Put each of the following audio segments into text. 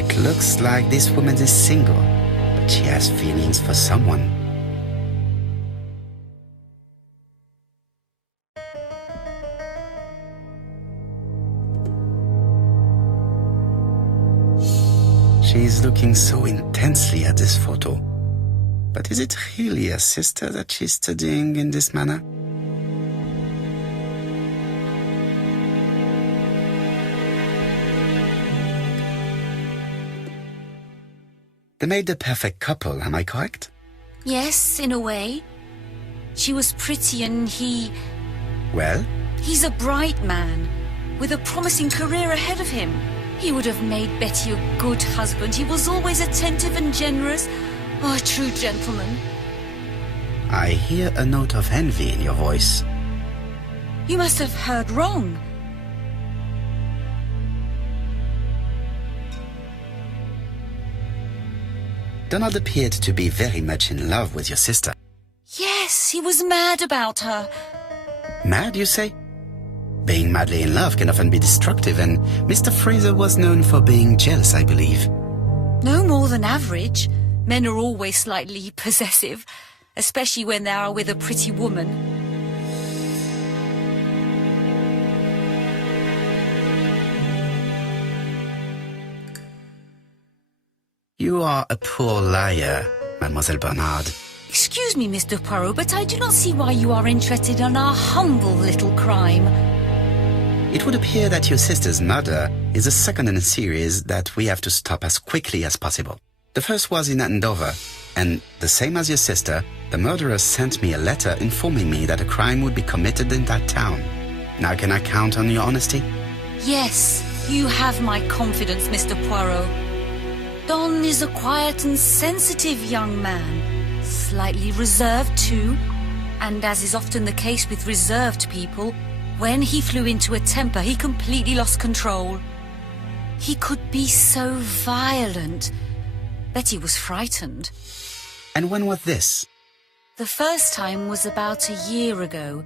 It looks like this woman is single, but she has feelings for someone. She is looking so intensely at this photo. But is it really a sister that she's studying in this manner? They made the perfect couple, am I correct? Yes, in a way. She was pretty and he... Well? He's a bright man, with a promising career ahead of him. He would have made Betty a good husband. He was always attentive and generous. Oh, a true gentleman. I hear a note of envy in your voice. You must have heard wrong. Donald appeared to be very much in love with your sister. Yes, he was mad about her. Mad, you say? Being madly in love can often be destructive, and Mr. Fraser was known for being jealous, I believe. No more than average. Men are always slightly possessive, especially when they are with a pretty woman. You are a poor liar, Mademoiselle Bernard. Excuse me, Mr. Poirot, but I do not see why you are interested in our humble little crime. It would appear that your sister's murder is the second in a series that we have to stop as quickly as possible. The first was in Andover, and the same as your sister, the murderer sent me a letter informing me that a crime would be committed in that town. Now can I count on your honesty? Yes, you have my confidence, Mr. Poirot. Don is a quiet and sensitive young man, slightly reserved too, and as is often the case with reserved people, when he flew into a temper, he completely lost control. He could be so violent. Betty was frightened. And when was this? The first time was about a year ago.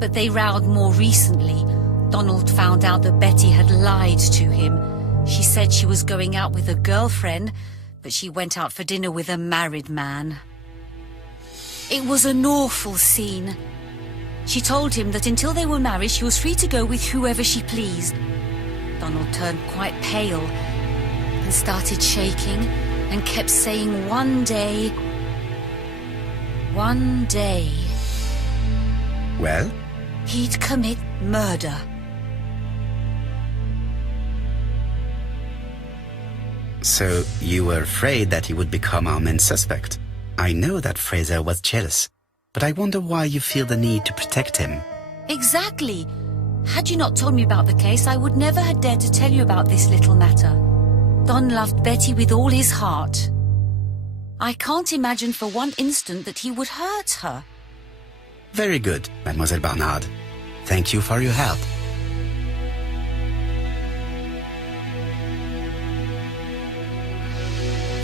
But they rowed more recently. Donald found out that Betty had lied to him. She said she was going out with a girlfriend, but she went out for dinner with a married man. It was an awful scene. She told him that until they were married, she was free to go with whoever she pleased. Donald turned quite pale and started shaking and kept saying one day... Well? He'd commit murder. So you were afraid that he would become our main suspect. I know that Fraser was jealous, but I wonder why you feel the need to protect him. Exactly. Had you not told me about the case, I would never have dared to tell you about this little matter. Don loved Betty with all his heart. I can't imagine for one instant that he would hurt her. Very good, Mademoiselle Bernard. Thank you for your help.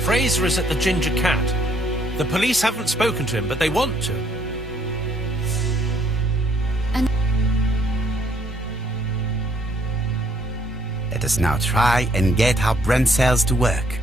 Fraser is at the Ginger Cat. The police haven't spoken to him, but they want to. And let us now try and get our brain cells to work.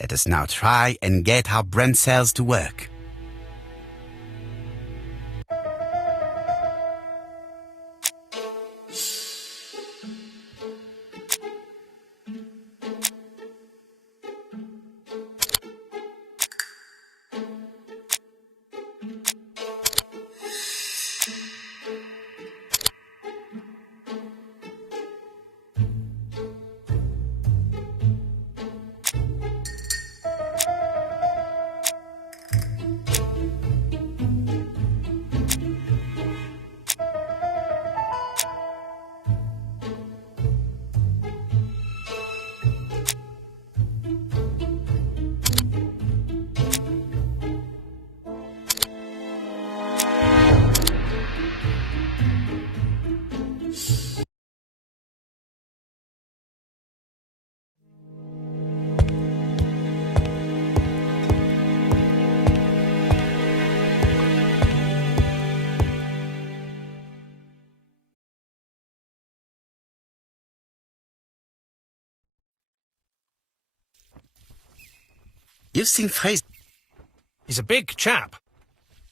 Let us now try and get our brain cells to work. You've seen Fraser. He's a big chap.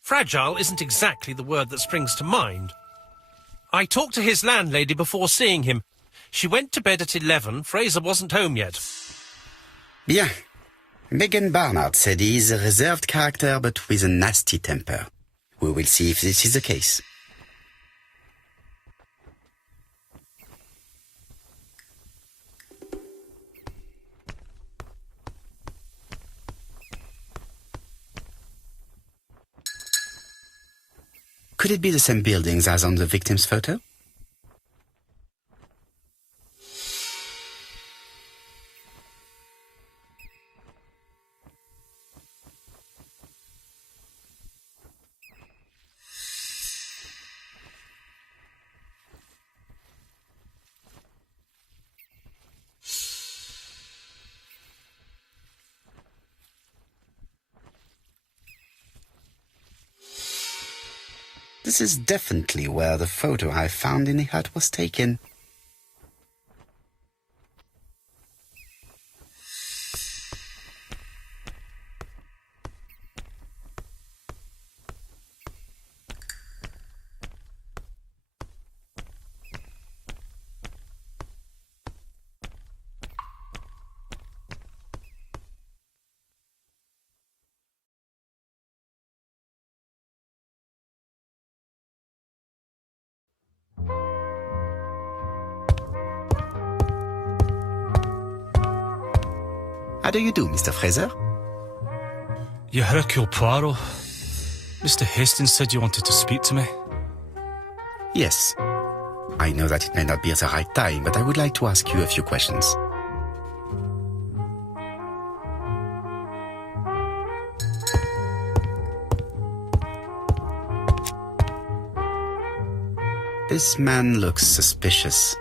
Fragile isn't exactly the word that springs to mind. I talked to his landlady before seeing him. She went to bed at 11. Fraser wasn't home yet. Bien. Megan Barnard said he's a reserved character but with a nasty temper. We will see if this is the case. Could it be the same buildings as on the victim's photo? This is definitely where the photo I found in the hut was taken. How do you do, Mr. Fraser? You Hercule Poirot. Mr. Hastings said you wanted to speak to me. Yes. I know that it may not be at the right time, but I would like to ask you a few questions. This man looks suspicious.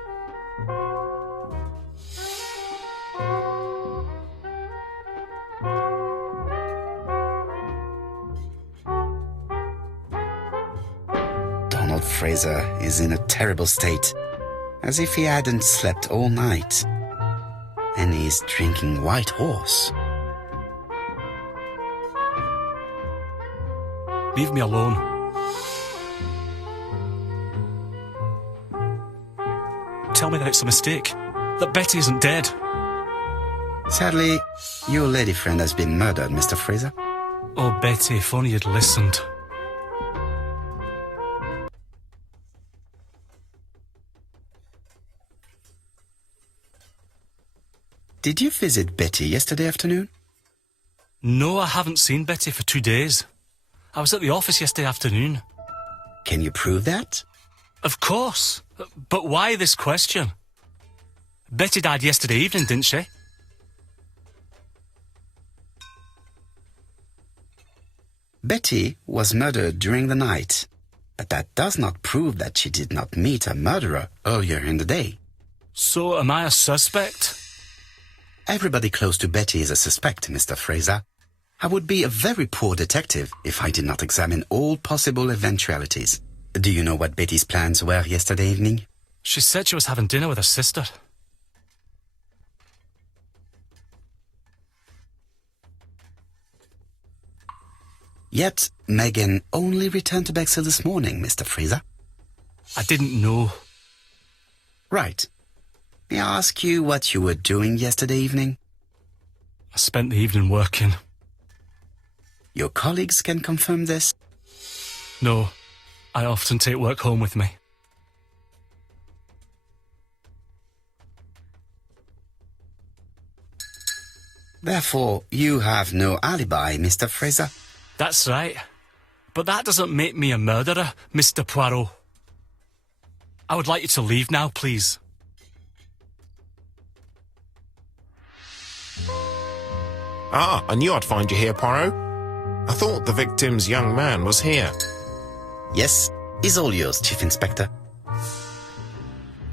Fraser is in a terrible state, as if he hadn't slept all night. And he's drinking White Horse. Leave me alone. Tell me that it's a mistake, that Betty isn't dead. Sadly, your lady friend has been murdered, Mr. Fraser. Oh, Betty, if only you'd listened. Did you visit Betty yesterday afternoon? No, I haven't seen Betty for 2 days. I was at the office yesterday afternoon. Can you prove that? Of course. But why this question? Betty died yesterday evening, didn't she? Betty was murdered during the night, but that does not prove that she did not meet her murderer earlier in the day. So am I a suspect? Everybody close to Betty is a suspect, Mr. Fraser. I would be a very poor detective if I did not examine all possible eventualities. Do you know what Betty's plans were yesterday evening? She said she was having dinner with her sister. Yet, Megan only returned to Bexhill this morning, Mr. Fraser. I didn't know. Right. May I ask you what you were doing yesterday evening? I spent the evening working. Your colleagues can confirm this? No, I often take work home with me. Therefore, you have no alibi, Mr. Fraser. That's right. But that doesn't make me a murderer, Mr. Poirot. I would like you to leave now, please. Ah, I knew I'd find you here, Poirot. I thought the victim's young man was here. Yes, he's all yours, Chief Inspector.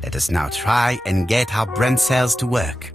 Let us now try and get our brain cells to work.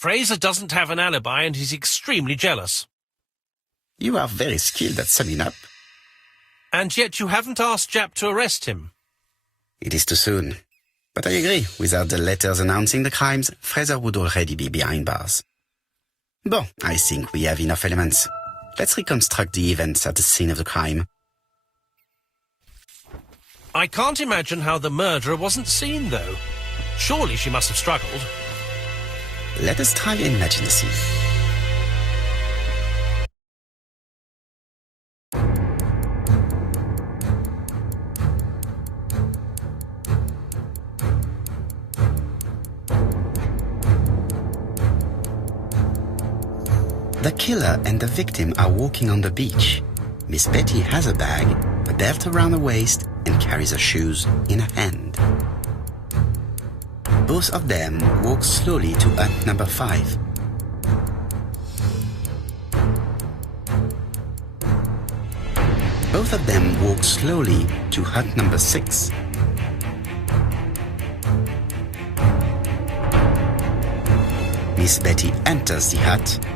Fraser doesn't have an alibi and he's extremely jealous. You are very skilled at summing up. And yet you haven't asked Japp to arrest him. It is too soon. But I agree, without the letters announcing the crimes, Fraser would already be behind bars. Bon, I think we have enough elements. Let's reconstruct the events at the scene of the crime. I can't imagine how the murderer wasn't seen, though. Surely she must have struggled. Let us try and imagine the scene. The killer and the victim are walking on the beach. Miss Betty has a bag, a belt around her waist, and carries her shoes in her hand. Both of them walk slowly to hut number 5. Both of them walk slowly to hut number 6. Miss Betty enters the hut.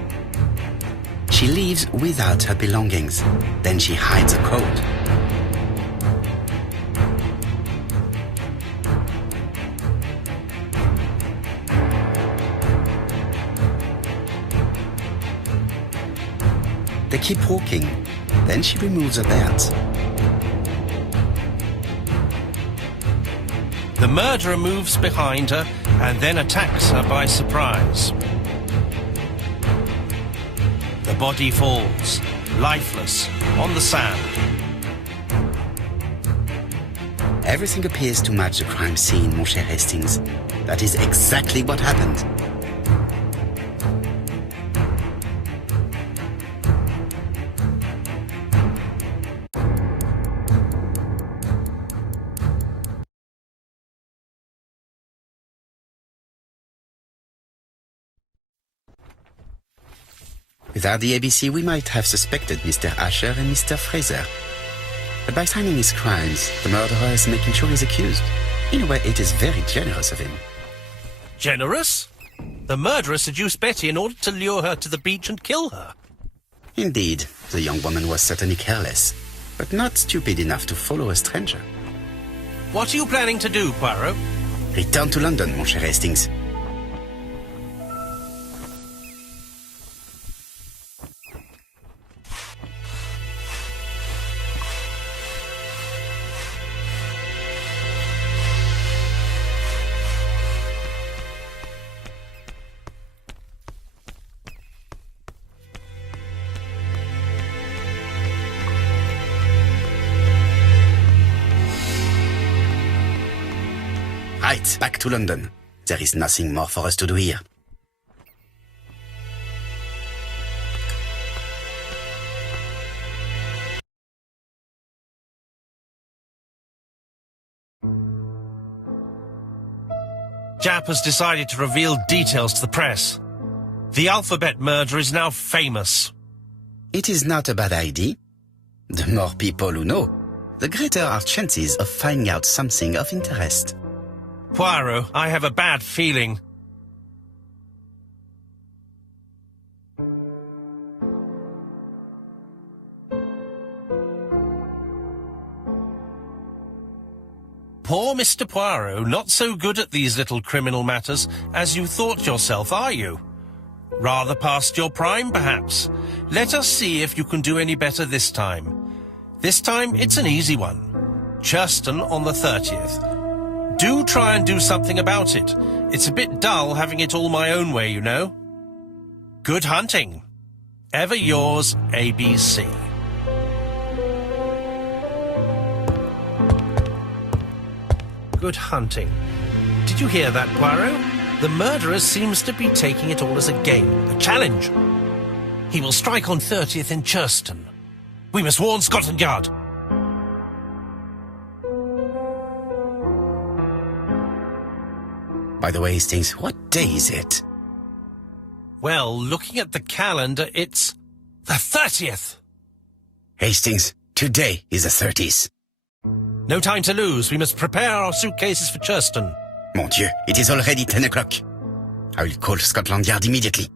She leaves without her belongings. Then she hides a coat. They keep walking. Then she removes her belt. The murderer moves behind her and then attacks her by surprise. The body falls, lifeless, on the sand. Everything appears to match the crime scene, mon cher Hastings. That is exactly what happened. Without the ABC, we might have suspected Mr. Asher and Mr. Fraser. But by signing his crimes, the murderer is making sure he's accused. In a way, it is very generous of him. Generous? The murderer seduced Betty in order to lure her to the beach and kill her. Indeed, the young woman was certainly careless, but not stupid enough to follow a stranger. What are you planning to do, Poirot? Return to London, mon cher Hastings. Right, back to London. There is nothing more for us to do here. Jap has decided to reveal details to the press. The alphabet murder is now famous. It is not a bad idea. The more people who know, the greater our chances of finding out something of interest. Poirot, I have a bad feeling. Poor Mr. Poirot, not so good at these little criminal matters as you thought yourself, are you? Rather past your prime, perhaps. Let us see if you can do any better this time. This time, it's an easy one. Churston on the 30th. Do try and do something about it. It's a bit dull having it all my own way, you know. Good hunting. Ever yours, ABC. Good hunting. Did you hear that, Poirot? The murderer seems to be taking it all as a game, a challenge. He will strike on 30th in Churston. We must warn Scotland Yard. By the way, Hastings, what day is it? Well, looking at the calendar, it's the 30th. Hastings, today is the 30th. No time to lose. We must prepare our suitcases for Churston. Mon Dieu, it is already 10 o'clock. I will call Scotland Yard immediately.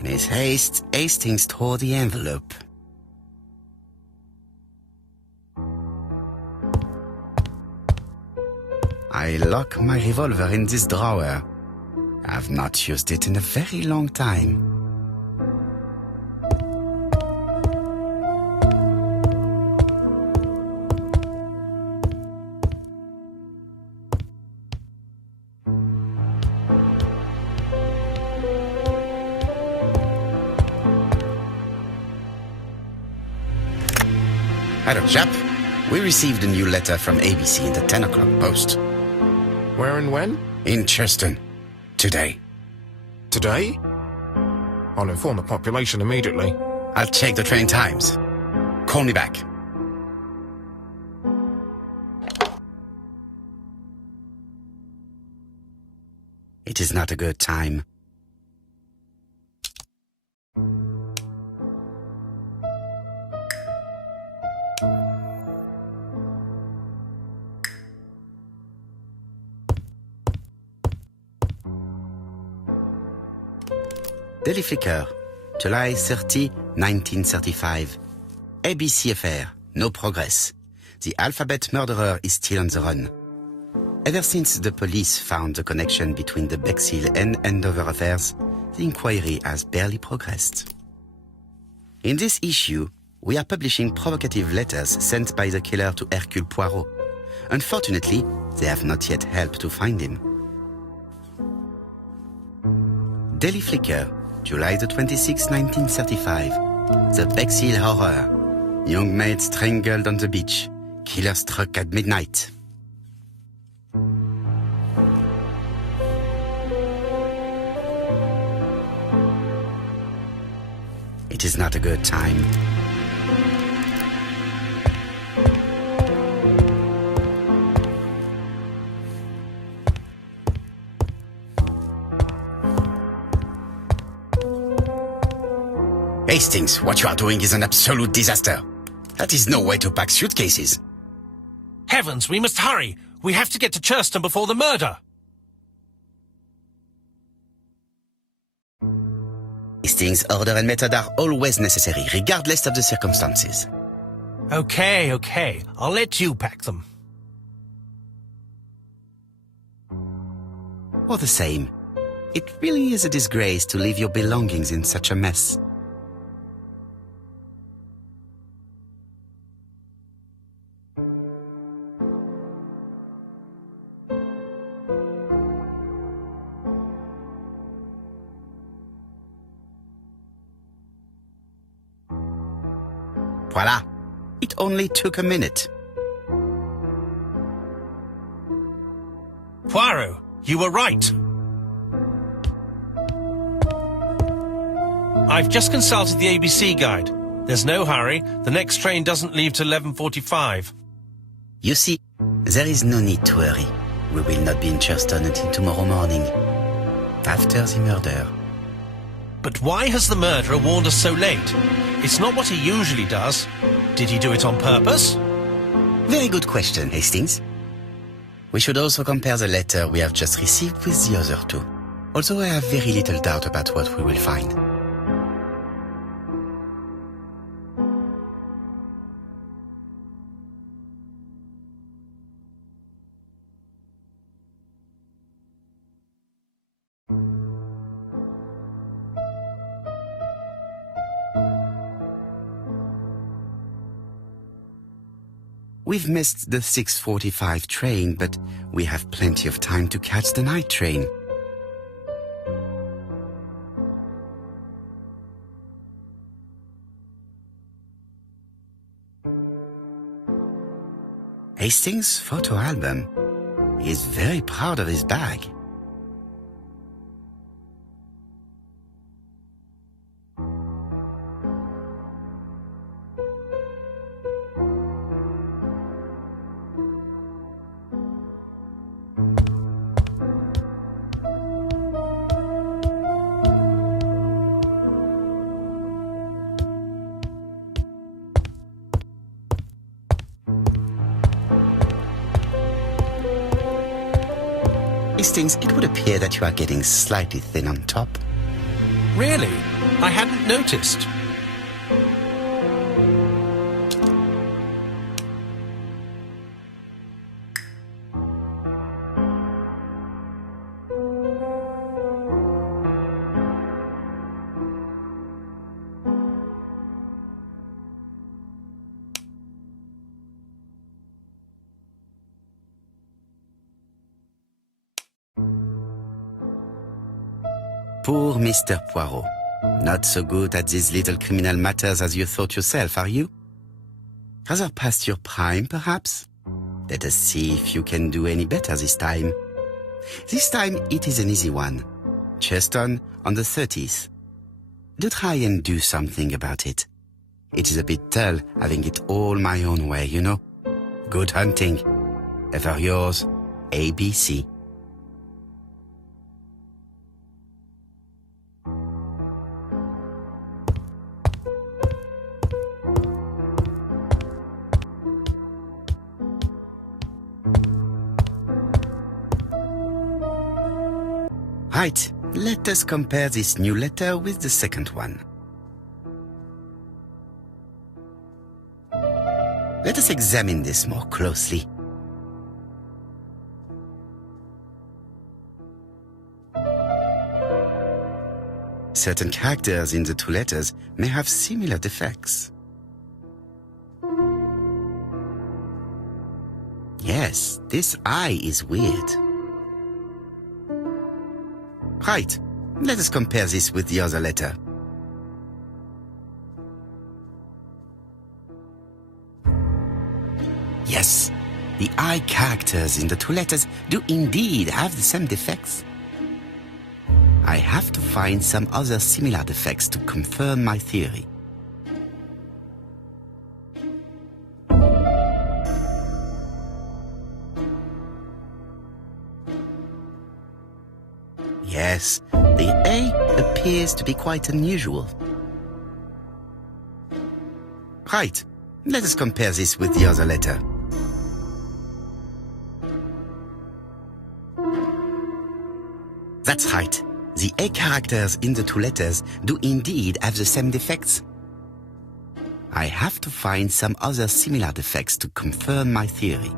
In his haste, Hastings tore the envelope. I lock my revolver in this drawer. I've not used it in a very long time. Hello, chap. We received a new letter from ABC in the 10 o'clock post. Where and when? In Churston. Today. Today? I'll inform the population immediately. I'll check the train times. Call me back. It is not a good time. Daily Flicker, July 30, 1935. ABC affair, no progress. The alphabet murderer is still on the run. Ever since the police found the connection between the Bexhill and Andover affairs, the inquiry has barely progressed. In this issue, we are publishing provocative letters sent by the killer to Hercule Poirot. Unfortunately, they have not yet helped to find him. Daily Flicker, July the 26th, 1935. The Bexhill Horror. Young maid strangled on the beach. Killer struck at midnight. It is not a good time. Hastings, what you are doing is an absolute disaster. That is no way to pack suitcases. Heavens, we must hurry. We have to get to Churston before the murder. Hastings' order and method are always necessary, regardless of the circumstances. Okay. I'll let you pack them. All the same, it really is a disgrace to leave your belongings in such a mess. Voila! It only took a minute. Poirot, you were right. I've just consulted the ABC guide. There's no hurry. The next train doesn't leave till 11:45. You see, there is no need to hurry. We will not be in Churston until tomorrow morning, after the murder. But why has the murderer warned us so late? It's not what he usually does. Did he do it on purpose? Very good question, Hastings. We should also compare the letter we have just received with the other two, although I have very little doubt about what we will find. We've missed the 6:45 train, but we have plenty of time to catch the night train. Hastings' photo album. He is very proud of his bag. Hastings, it would appear that you are getting slightly thin on top. Really? I hadn't noticed. Poor Mr. Poirot. Not so good at these little criminal matters as you thought yourself, are you? Rather past your prime, perhaps? Let us see if you can do any better this time. This time it is an easy one. Churston on the 30th. Do try and do something about it. It is a bit dull having it all my own way, you know. Good hunting. Ever yours, ABC. Right, let us compare this new letter with the second one. Let us examine this more closely. Certain characters in the two letters may have similar defects. Yes, this I is weird. Right, let us compare this with the other letter. Yes, the I characters in the two letters do indeed have the same defects. I have to find some other similar defects to confirm my theory. Yes, the A appears to be quite unusual. Right, let us compare this with the other letter. That's right. The A characters in the two letters do indeed have the same defects. I have to find some other similar defects to confirm my theory.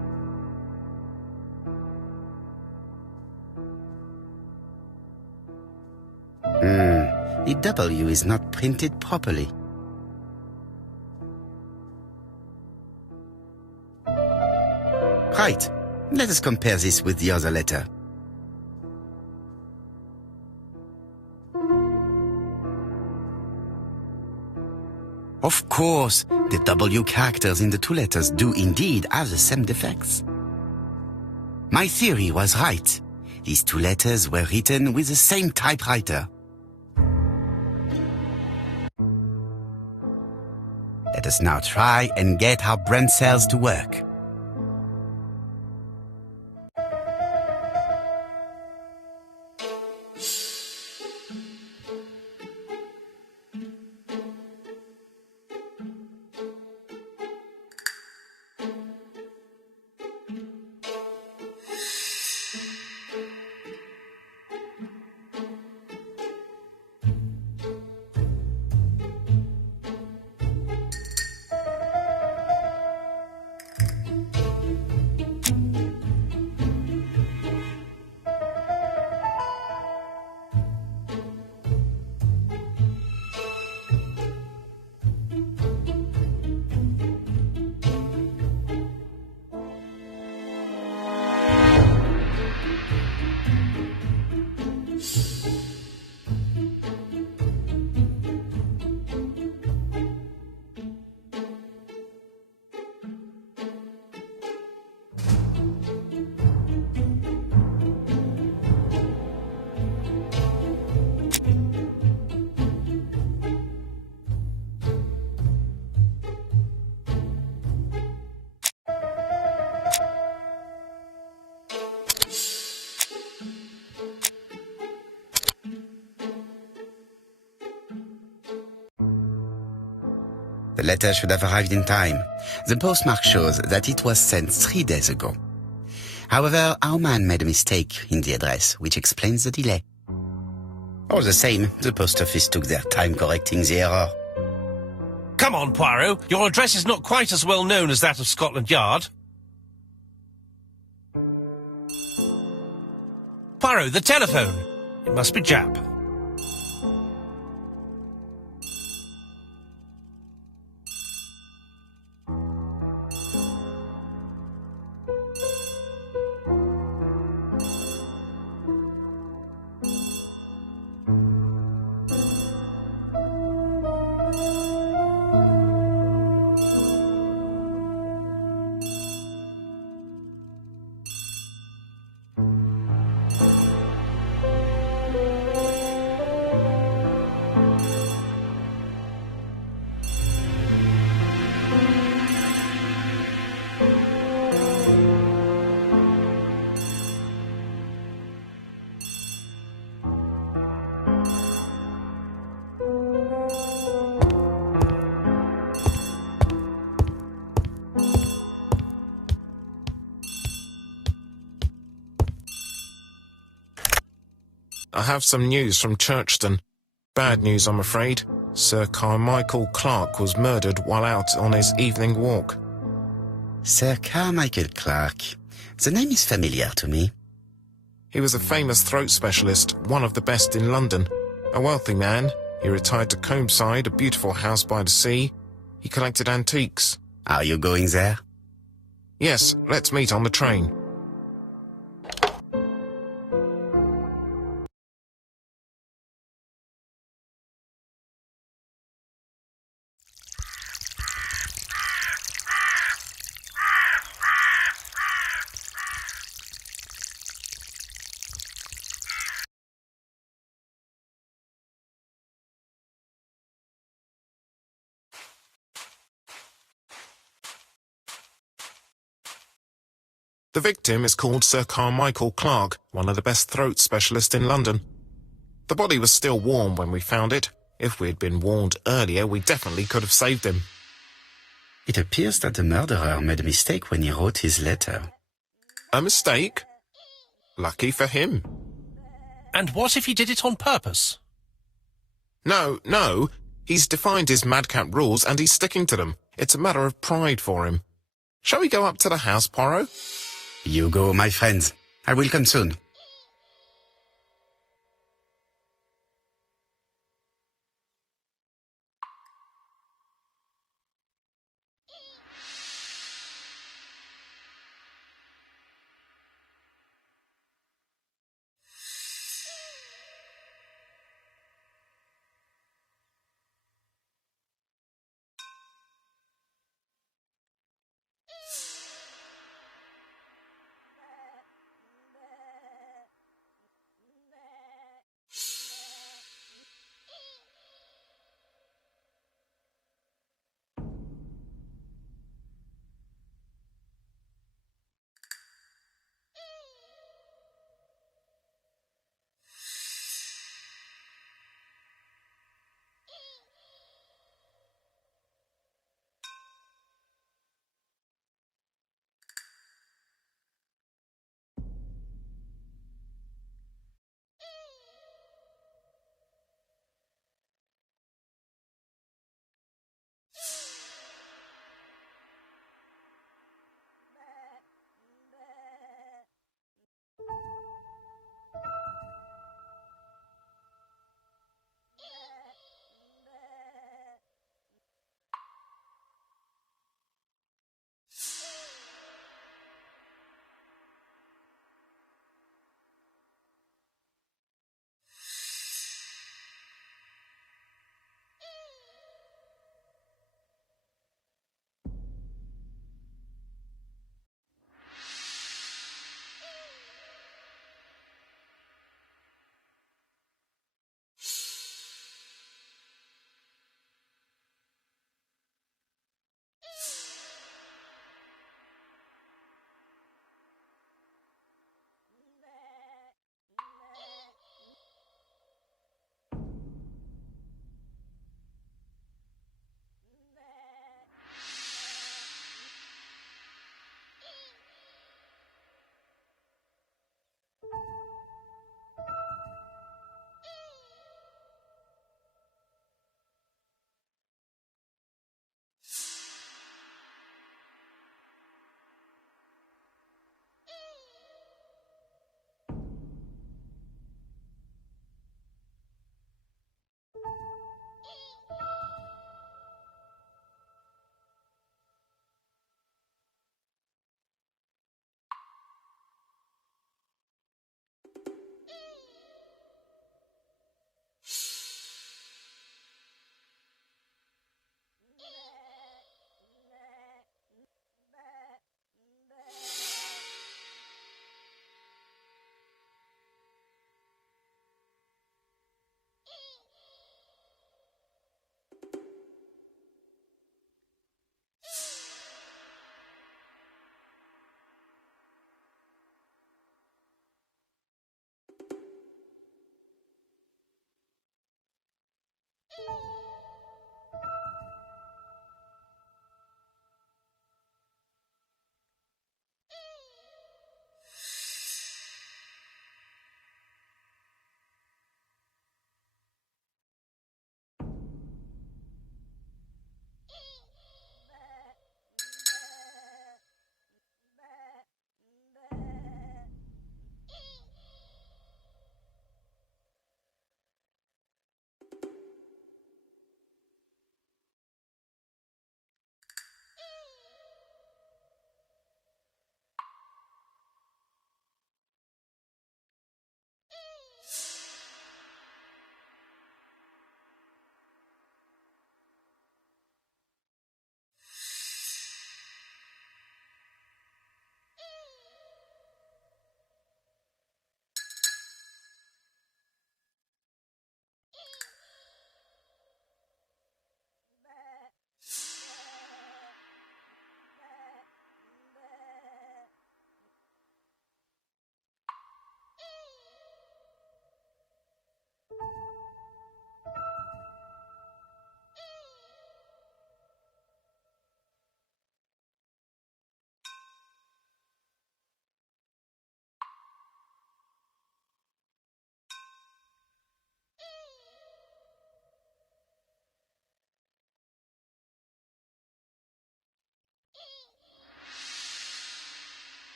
The W is not printed properly. Right, let us compare this with the other letter. Of course, the W characters in the two letters do indeed have the same defects. My theory was right. These two letters were written with the same typewriter. Let us now try and get our brain cells to work. The letter should have arrived in time. The postmark shows that it was sent 3 days ago. However, our man made a mistake in the address, which explains the delay. All the same, the post office took their time correcting the error. Come on, Poirot. Your address is not quite as well known as that of Scotland Yard. Poirot, the telephone. It must be Jap. I have some news from Churchton. Bad news, I'm afraid. Sir Carmichael Clark was murdered while out on his evening walk. Sir Carmichael Clark. The name is familiar to me. He was a famous throat specialist, one of the best in London. A wealthy man, he retired to Combside, a beautiful house by the sea. He collected antiques. Are you going there? Yes, let's meet on the train. The victim is called Sir Carmichael Clark, one of the best throat specialists in London. The body was still warm when we found it. If we had been warned earlier, we definitely could have saved him. It appears that the murderer made a mistake when he wrote his letter. A mistake? Lucky for him. And what if he did it on purpose? No. He's defined his madcap rules and he's sticking to them. It's a matter of pride for him. Shall we go up to the house, Poirot? You go, my friends. I will come soon.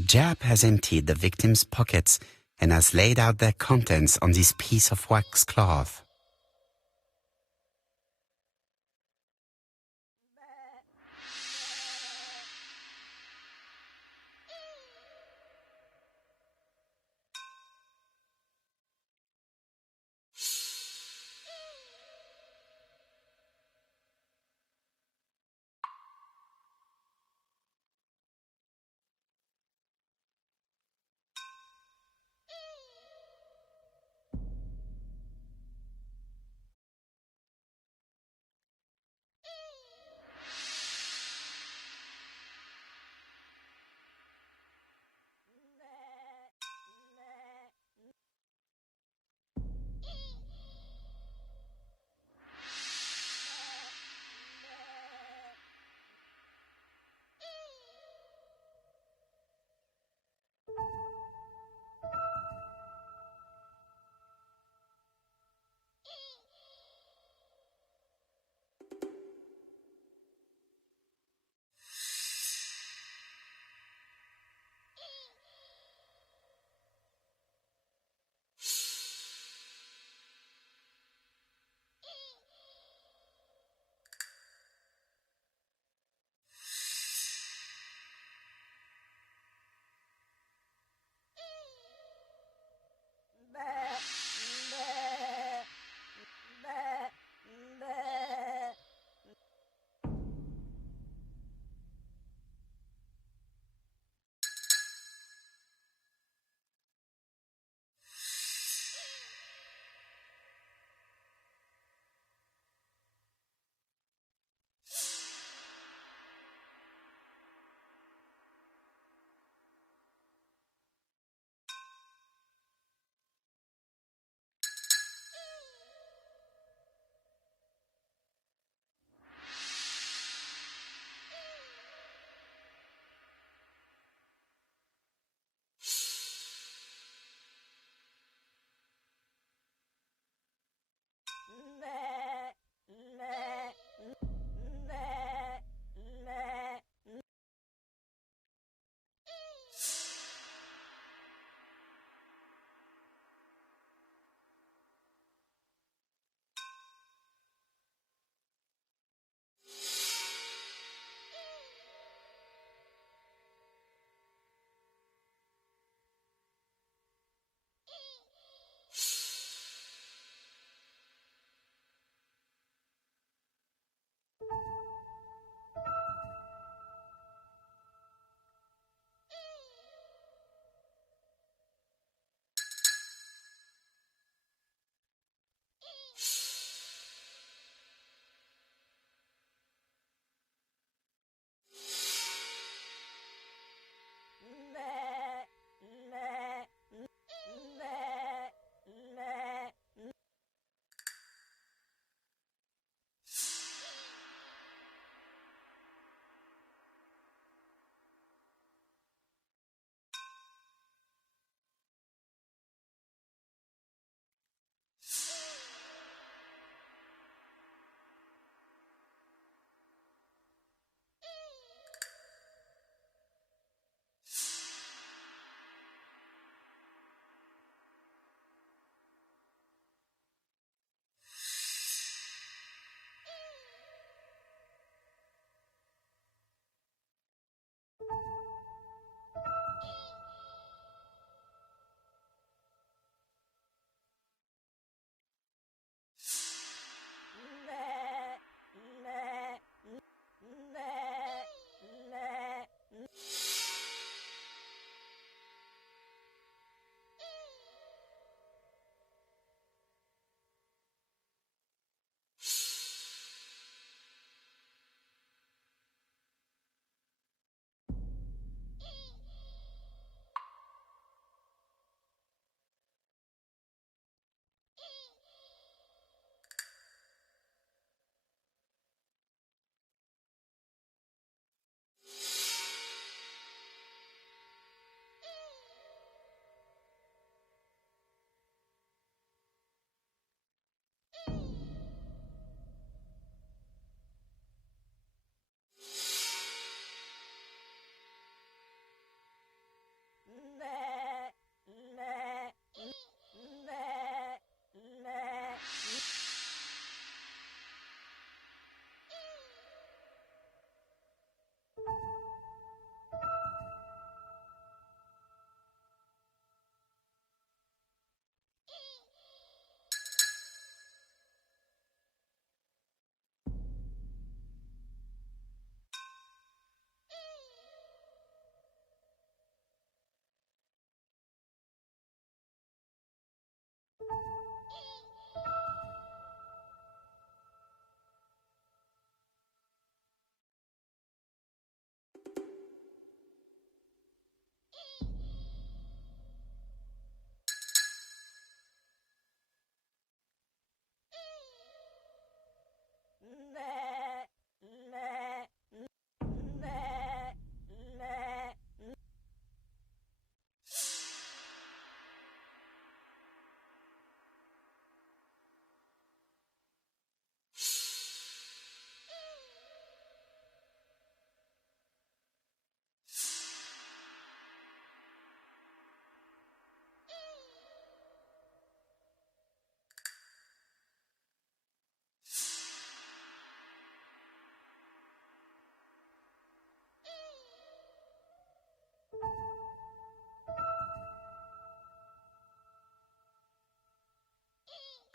Jap has emptied the victim's pockets and has laid out their contents on this piece of wax cloth.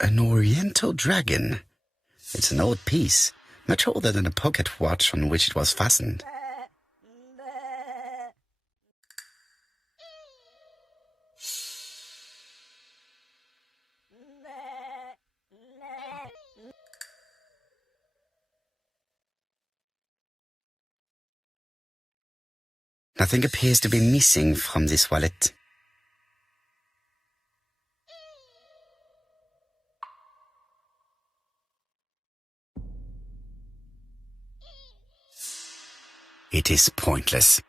An Oriental dragon. It's an old piece, much older than a pocket watch on which it was fastened. Nothing appears to be missing from this wallet. It is pointless.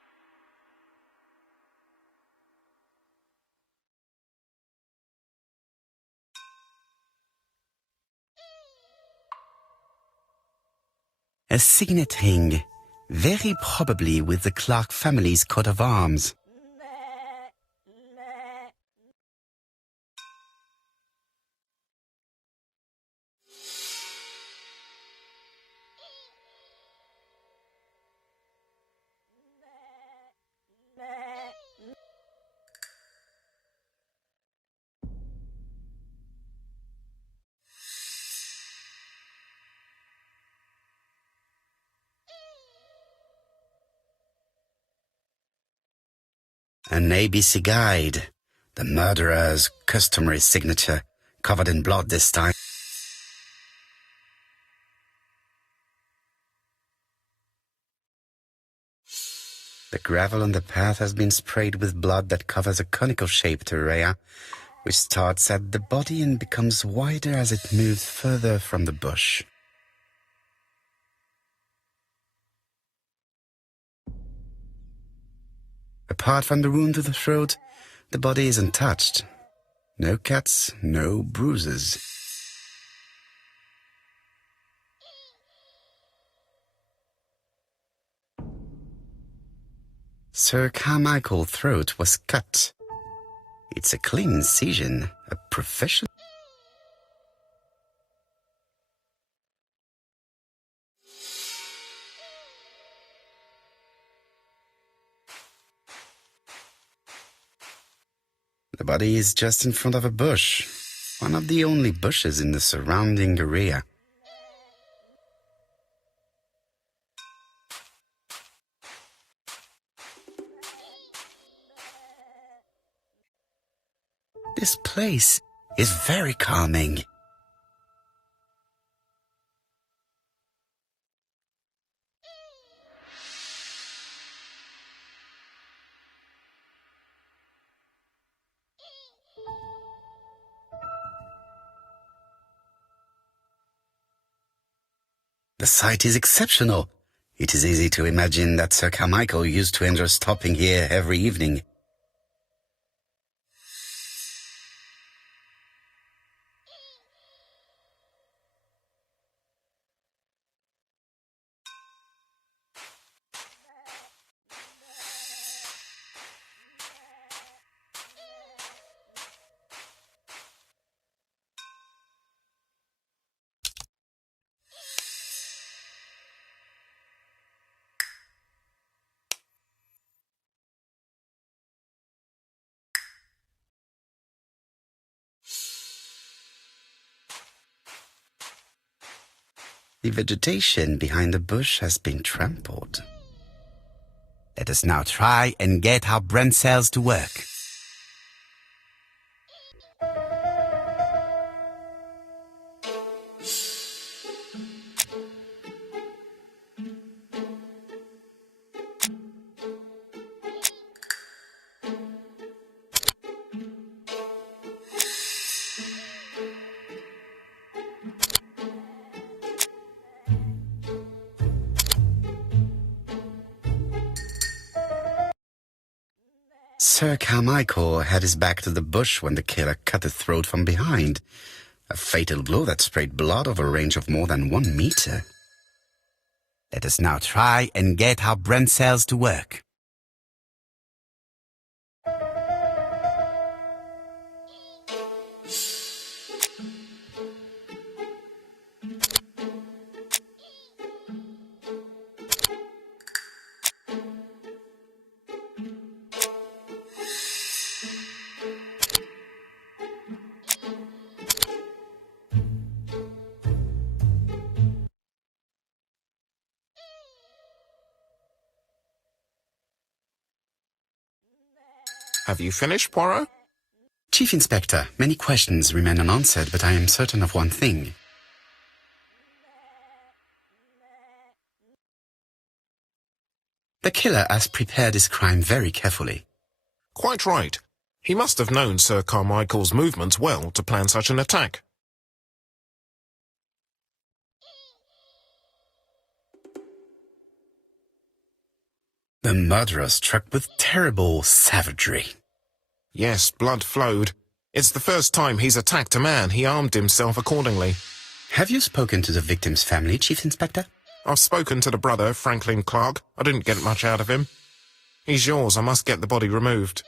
A signet ring, very probably with the Clark family's coat of arms. An ABC guide, the murderer's customary signature, covered in blood this time. The gravel on the path has been sprayed with blood that covers a conical-shaped area, which starts at the body and becomes wider as it moves further from the bush. Apart from the wound to the throat, the body is untouched. No cuts, no bruises. Sir Carmichael's throat was cut. It's a clean incision, a professional. The body is just in front of a bush, one of the only bushes in the surrounding area. This place is very calming. The site is exceptional. It is easy to imagine that Sir Carmichael used to enjoy stopping here every evening. The vegetation behind the bush has been trampled. Let us now try and get our brain cells to work. Sir Carmichael had his back to the bush when the killer cut his throat from behind. A fatal blow that sprayed blood over a range of more than 1 meter. Let us now try and get our brain cells to work. Have you finished, Poirot? Chief Inspector, many questions remain unanswered, but I am certain of one thing. The killer has prepared his crime very carefully. Quite right. He must have known Sir Carmichael's movements well to plan such an attack. The murderer struck with terrible savagery. Yes, blood flowed. It's the first time he's attacked a man. He armed himself accordingly. Have you spoken to the victim's family, Chief Inspector? I've spoken to the brother, Franklin Clark. I didn't get much out of him. He's yours. I must get the body removed.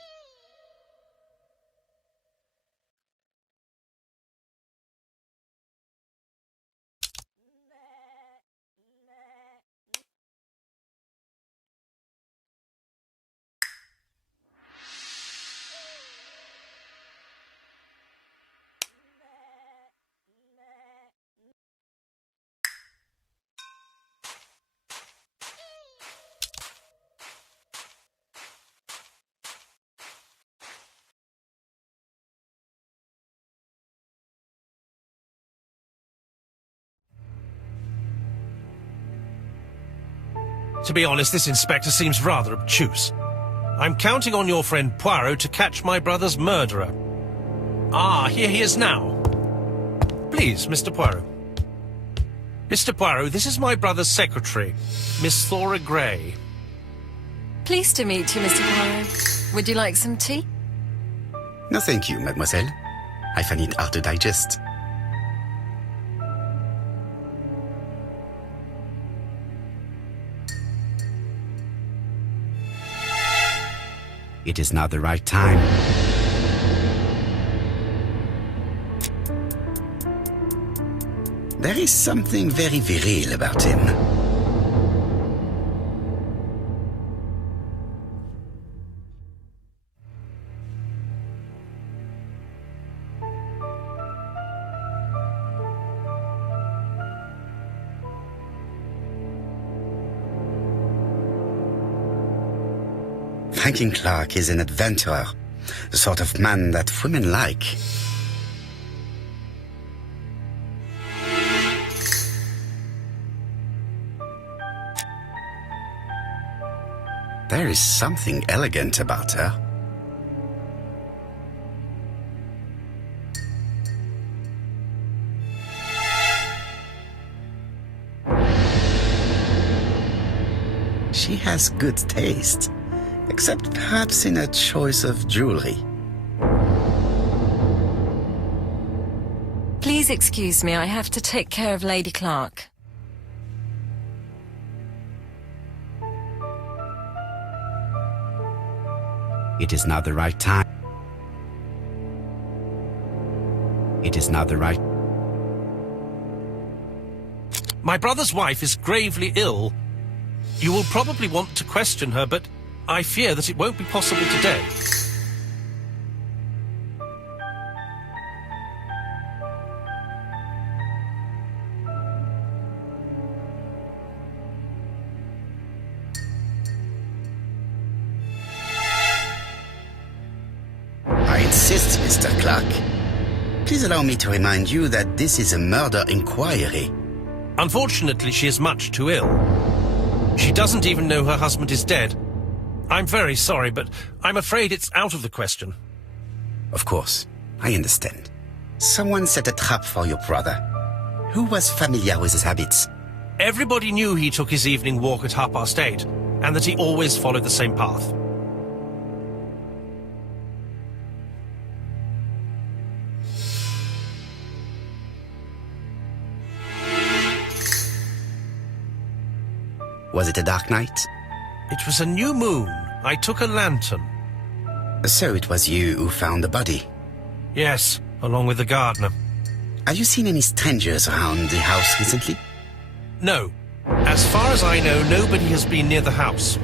To be honest, this inspector seems rather obtuse. I'm counting on your friend Poirot to catch my brother's murderer. Ah, here he is now. Please, Mr. Poirot. Mr. Poirot, this is my brother's secretary, Miss Thora Gray. Pleased to meet you, Mr. Poirot. Would you like some tea? No, thank you, mademoiselle. I find it hard to digest. It is not the right time. There is something very viril about him. Franklin Clark is an adventurer, the sort of man that women like. There is something elegant about her. She has good taste. Except perhaps in a choice of jewelry. Please excuse me, I have to take care of Lady Clark. It is not the right time. It is not the right... My brother's wife is gravely ill. You will probably want to question her, but I fear that it won't be possible today. I insist, Mr. Clark. Please allow me to remind you that this is a murder inquiry. Unfortunately, she is much too ill. She doesn't even know her husband is dead. I'm very sorry, but I'm afraid it's out of the question. Of course, I understand. Someone set a trap for your brother. Who was familiar with his habits? Everybody knew he took his evening walk at 8:30, and that he always followed the same path. Was it a dark night? It was a new moon. I took a lantern. So it was you who found the body? Yes, along with the gardener. Have you seen any strangers around the house recently? No. As far as I know, nobody has been near the house.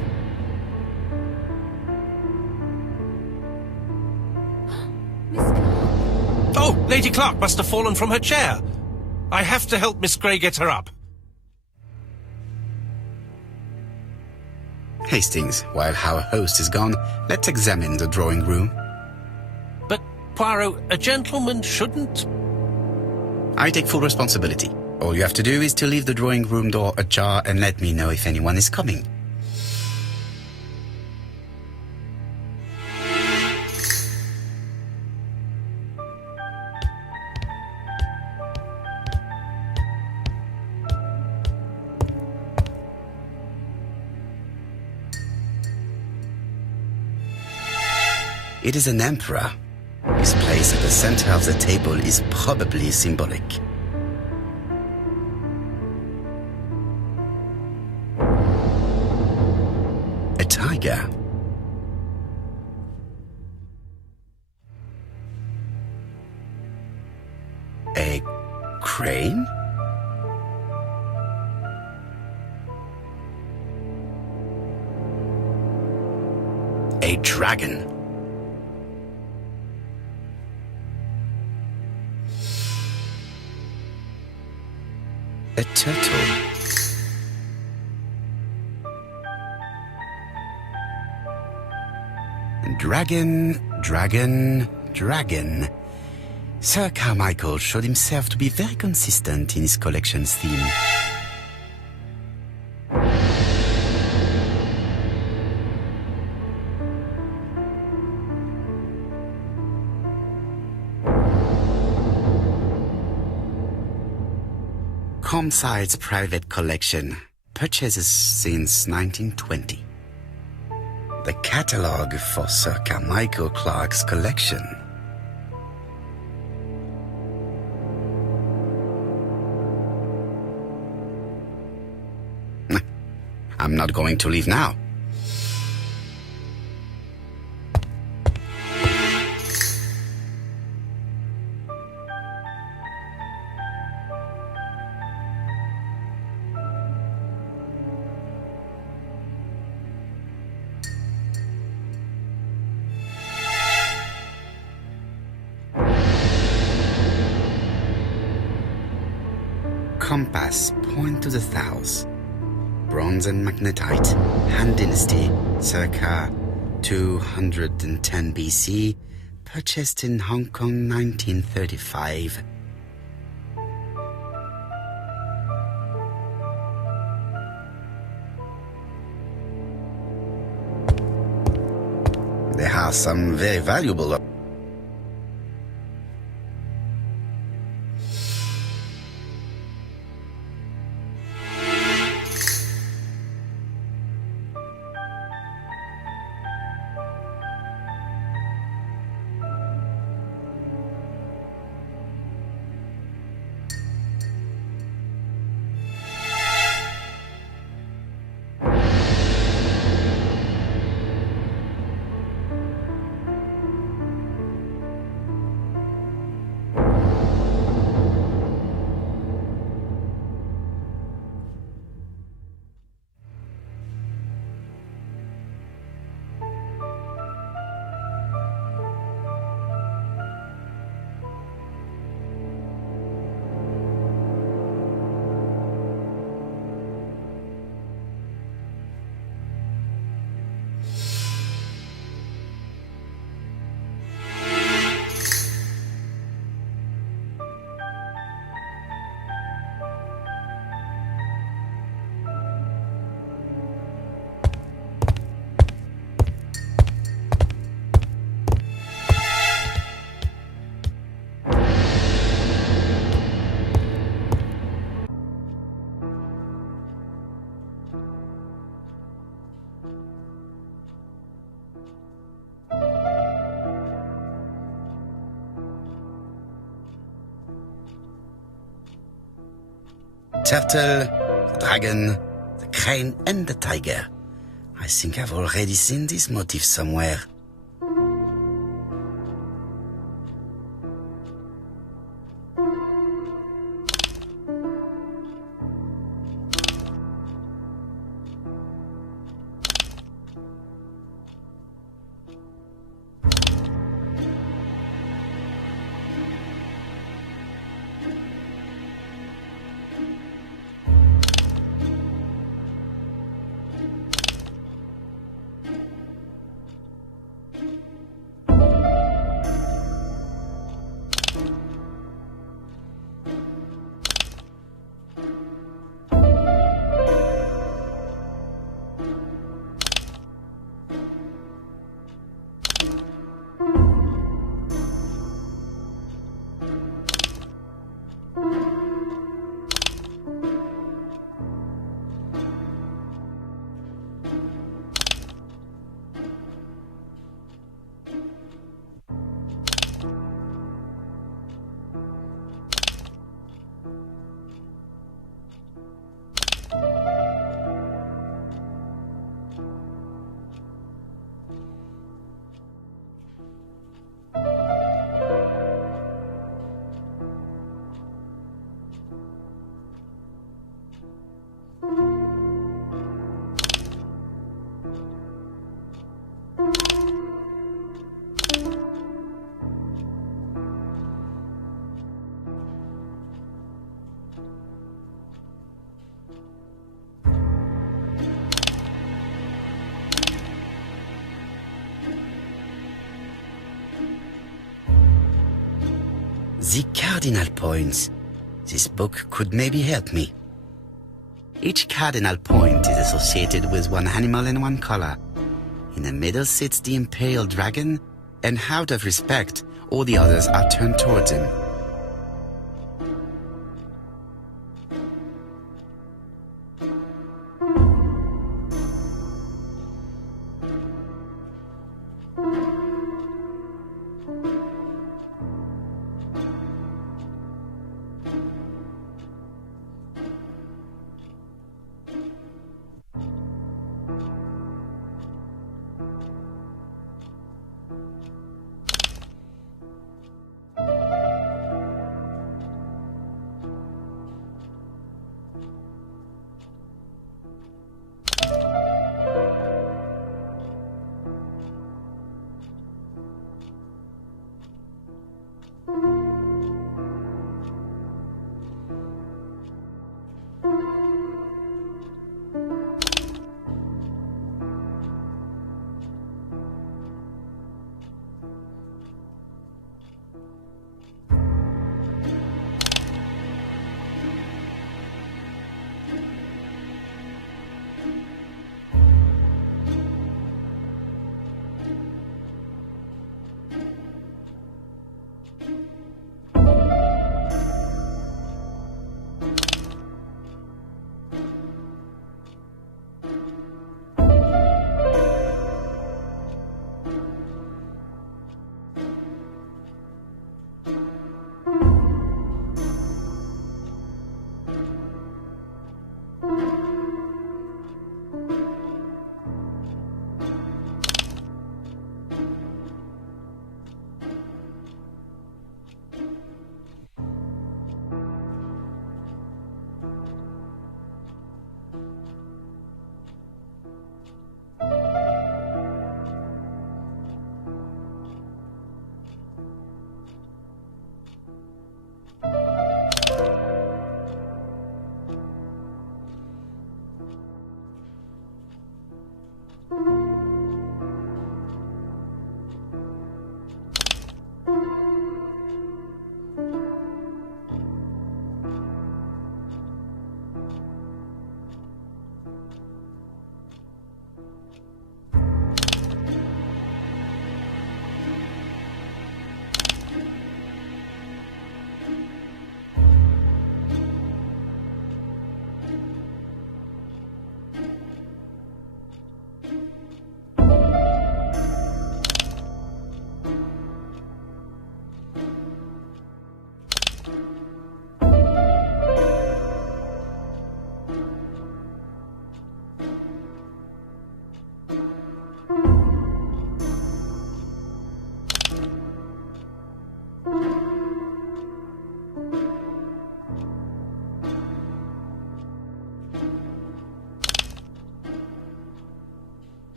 Oh, Lady Clark must have fallen from her chair. I have to help Miss Grey get her up. Hastings, while our host is gone, let's examine the drawing room. But, Poirot, a gentleman shouldn't... I take full responsibility. All you have to do is to leave the drawing room door ajar and let me know if anyone is coming. It is an emperor. His place at the center of the table is probably symbolic. A tiger. A crane? A dragon. A turtle. Dragon, dragon, dragon. Sir Carmichael showed himself to be very consistent in his collection's theme. Comside's private collection, purchases since 1920. The catalogue for Sir Carmichael Clark's collection. I'm not going to leave now. Compass, point to the south. Bronze and magnetite, Han Dynasty, circa 210 BC, purchased in Hong Kong 1935. There are some very valuable... Turtle, the dragon, the crane and the tiger. I think I've already seen this motif somewhere. The cardinal points. This book could maybe help me. Each cardinal point is associated with one animal and one color. In the middle sits the imperial dragon, and out of respect, all the others are turned towards him.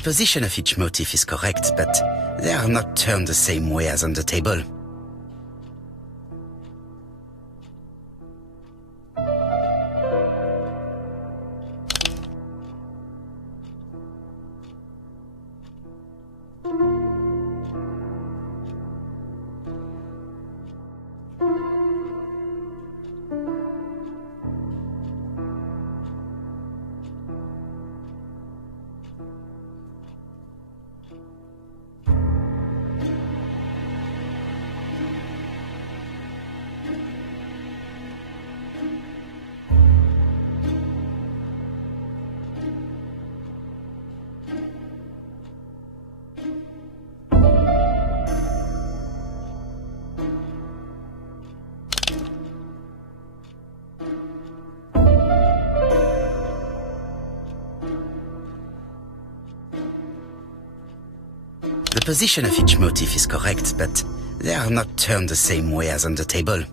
The position of each motif is correct, but they are not turned the same way as on the table. The position of each motif is correct, but they are not turned the same way as on the table.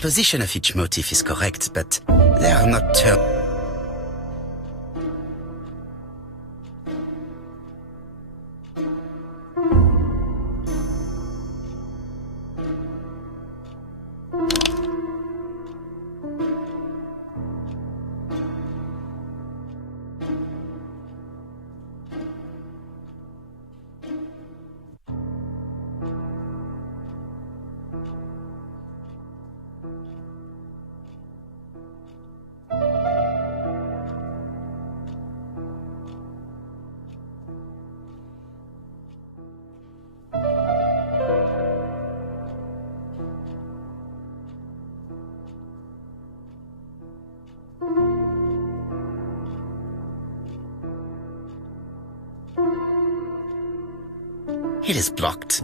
position of each motif is correct, but they are not turned. It is blocked.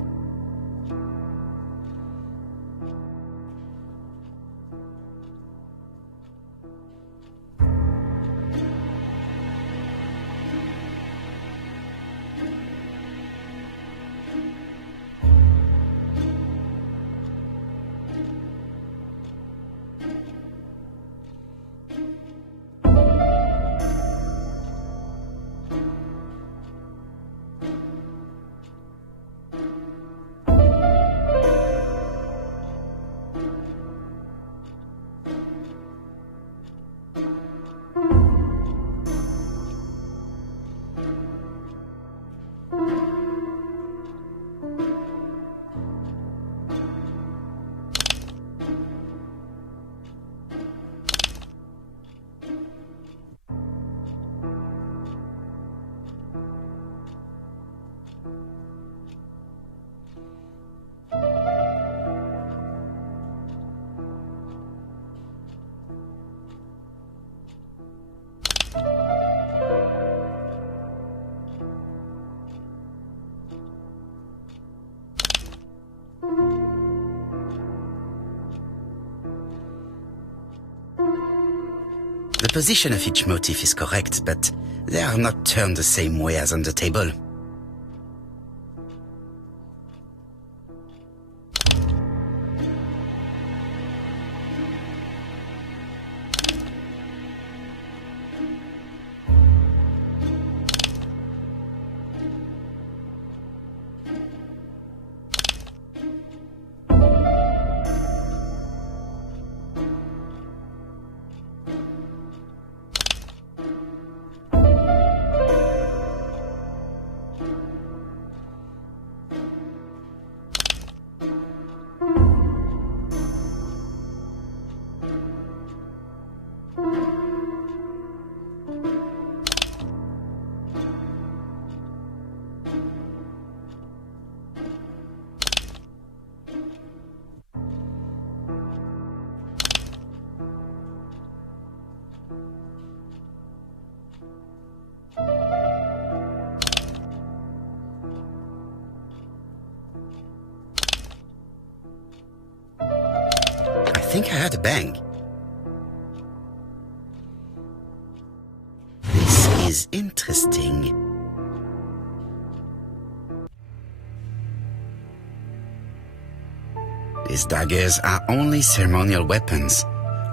The position of each motif is correct, but they are not turned the same way as on the table. I think I heard a bang. This is interesting. These daggers are only ceremonial weapons.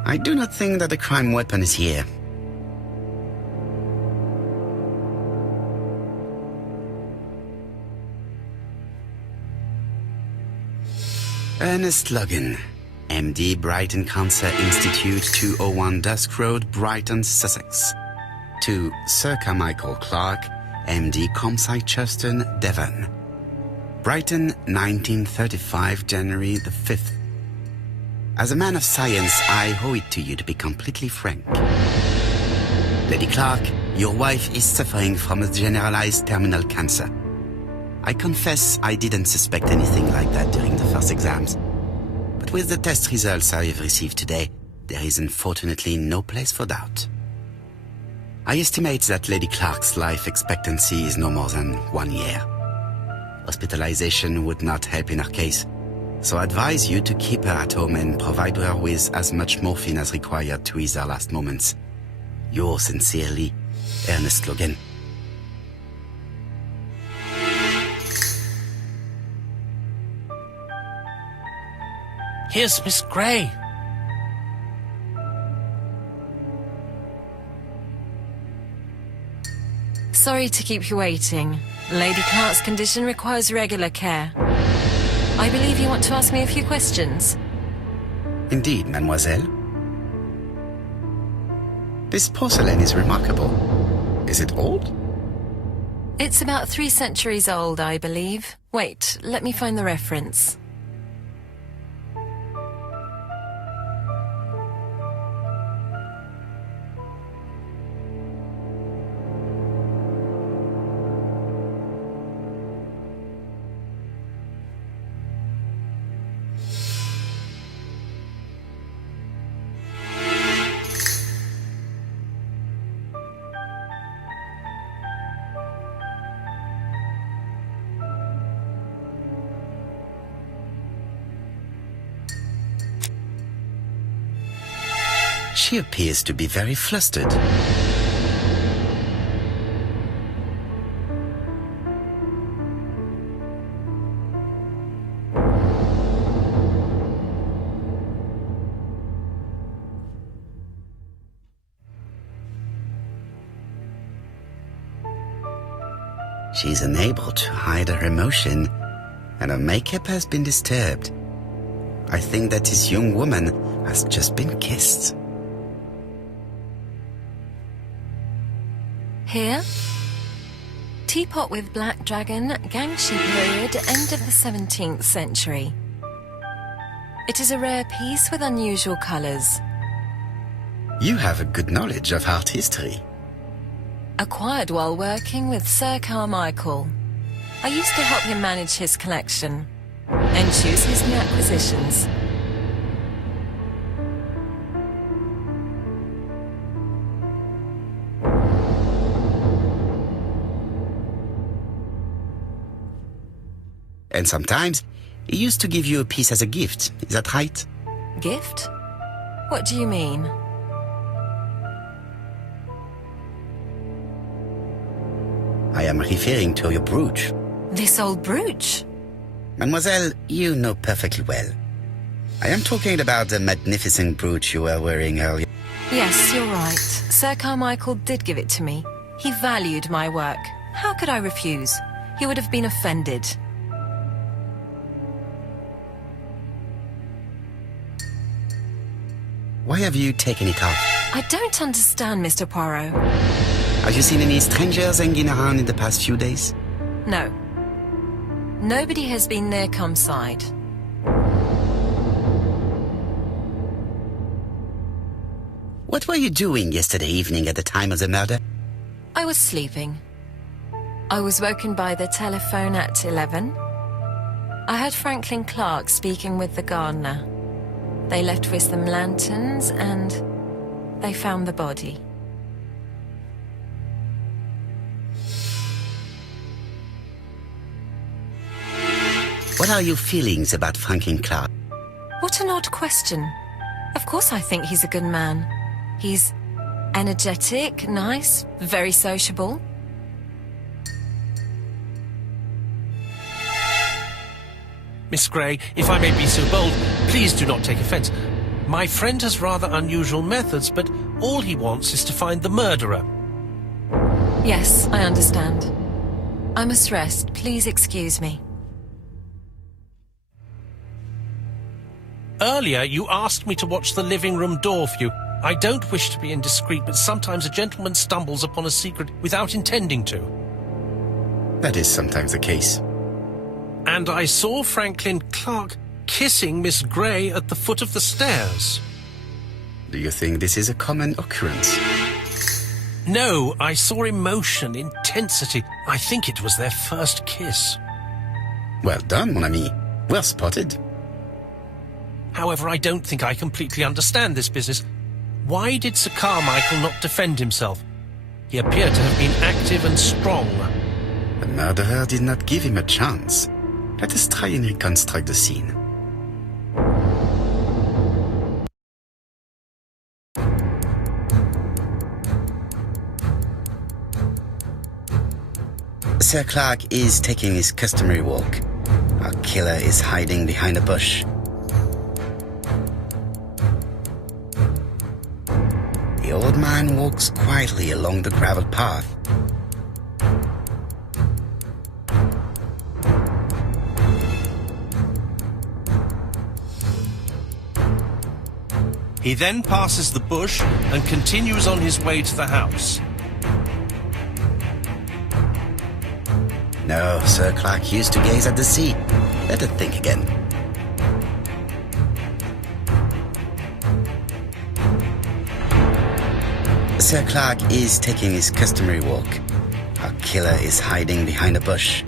I do not think that the crime weapon is here. Ernest Logan, MD, Brighton Cancer Institute, 201 Dusk Road, Brighton, Sussex. To Sir Carmichael Clark, MD, Comside Churton, Devon. Brighton, 1935, January the 5th. As a man of science, I owe it to you to be completely frank. Lady Clark, your wife is suffering from a generalized terminal cancer. I confess I didn't suspect anything like that during the first exams. But with the test results I have received today, there is unfortunately no place for doubt. I estimate that Lady Clark's life expectancy is no more than 1 year. Hospitalization would not help in her case, so I advise you to keep her at home and provide her with as much morphine as required to ease her last moments. Yours sincerely, Ernest Logan. Here's Miss Gray. Sorry to keep you waiting. Lady Clark's condition requires regular care. I believe you want to ask me a few questions. Indeed, mademoiselle. This porcelain is remarkable. Is it old? It's about 3 centuries old, I believe. Wait, let me find the reference. She appears to be very flustered. She is unable to hide her emotion, and her makeup has been disturbed. I think that this young woman has just been kissed. Here? Teapot with black dragon, Gangshi period, end of the 17th century. It is a rare piece with unusual colours. You have a good knowledge of art history. Acquired while working with Sir Carmichael. I used to help him manage his collection and choose his new acquisitions. And sometimes, he used to give you a piece as a gift. Is that right? Gift? What do you mean? I am referring to your brooch. This old brooch? Mademoiselle, you know perfectly well. I am talking about the magnificent brooch you were wearing earlier. Yes, you're right. Sir Carmichael did give it to me. He valued my work. How could I refuse? He would have been offended. Why have you taken it off? I don't understand, Mr. Poirot. Have you seen any strangers hanging around in the past few days? No. Nobody has been near Cumside. What were you doing yesterday evening at the time of the murder? I was sleeping. I was woken by the telephone at 11. I heard Franklin Clark speaking with the gardener. They left with some lanterns and they found the body. What are your feelings about Franklin Clark? What an odd question. Of course I think he's a good man. He's energetic, nice, very sociable. Miss Gray, if I may be so bold, please do not take offence. My friend has rather unusual methods, but all he wants is to find the murderer. Yes, I understand. I must rest. Please excuse me. Earlier, you asked me to watch the living room door for you. I don't wish to be indiscreet, but sometimes a gentleman stumbles upon a secret without intending to. That is sometimes the case. And I saw Franklin Clark kissing Miss Gray at the foot of the stairs. Do you think this is a common occurrence? No, I saw emotion, intensity. I think it was their first kiss. Well done, mon ami. Well spotted. However, I don't think I completely understand this business. Why did Sir Carmichael not defend himself? He appeared to have been active and strong. The murderer did not give him a chance. Let us try and reconstruct the scene. Sir Clark is taking his customary walk. Our killer is hiding behind a bush. The old man walks quietly along the gravel path. He then passes the bush and continues on his way to the house. No, Sir Clark used to gaze at the sea. Let her think again. Sir Clark is taking his customary walk. Our killer is hiding behind a bush.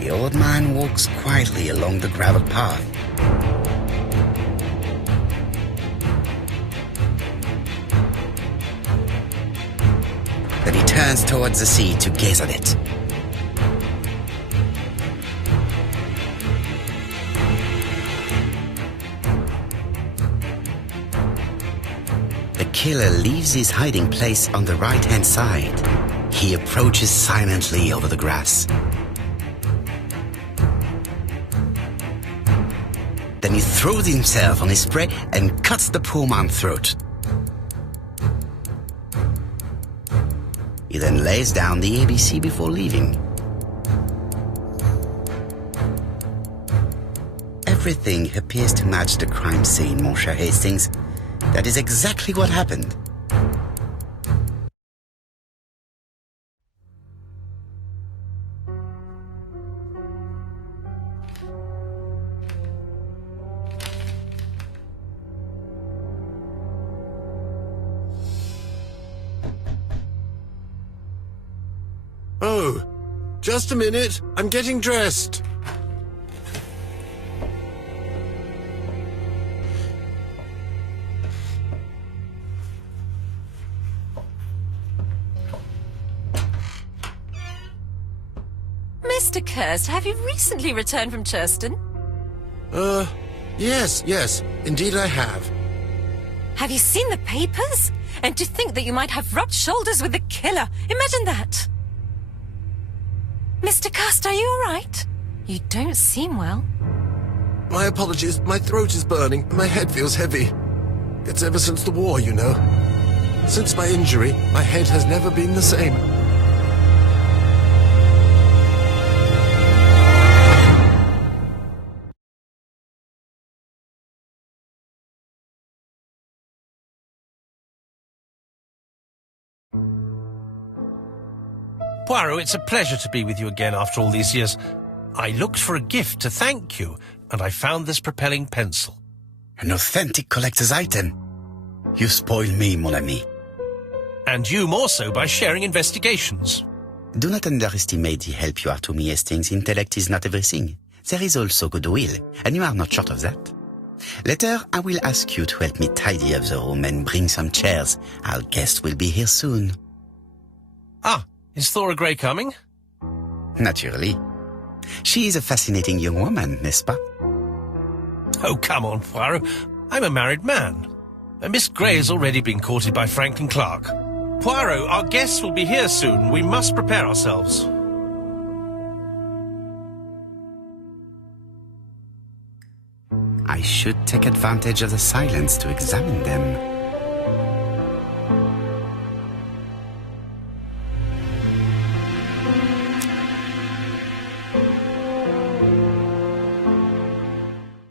The old man walks quietly along the gravel path. Then he turns towards the sea to gaze at it. The killer leaves his hiding place on the right-hand side. He approaches silently over the grass. Then he throws himself on his prey and cuts the poor man's throat. He then lays down the ABC before leaving. Everything appears to match the crime scene, mon cher Hastings. That is exactly what happened. Oh, just a minute. I'm getting dressed. Mr. Kirst, have you recently returned from Churston? Yes, indeed I have. Have you seen the papers? And to think that you might have rubbed shoulders with the killer. Imagine that. Mr. Kirst, are you all right? You don't seem well. My apologies. My throat is burning and my head feels heavy. It's ever since the war, you know. Since my injury, my head has never been the same. Poirot, it's a pleasure to be with you again after all these years. I looked for a gift to thank you, and I found this propelling pencil. An authentic collector's item. You spoil me, mon ami. And you more so by sharing investigations. Do not underestimate the help you are to me, Hastings. Intellect is not everything. There is also goodwill, and you are not short of that. Later, I will ask you to help me tidy up the room and bring some chairs. Our guest will be here soon. Ah, is Thora Grey coming? Naturally. She is a fascinating young woman, n'est-ce pas? Oh, come on, Poirot. I'm a married man. And Miss Grey has already been courted by Franklin Clark. Poirot, our guests will be here soon. We must prepare ourselves. I should take advantage of the silence to examine them.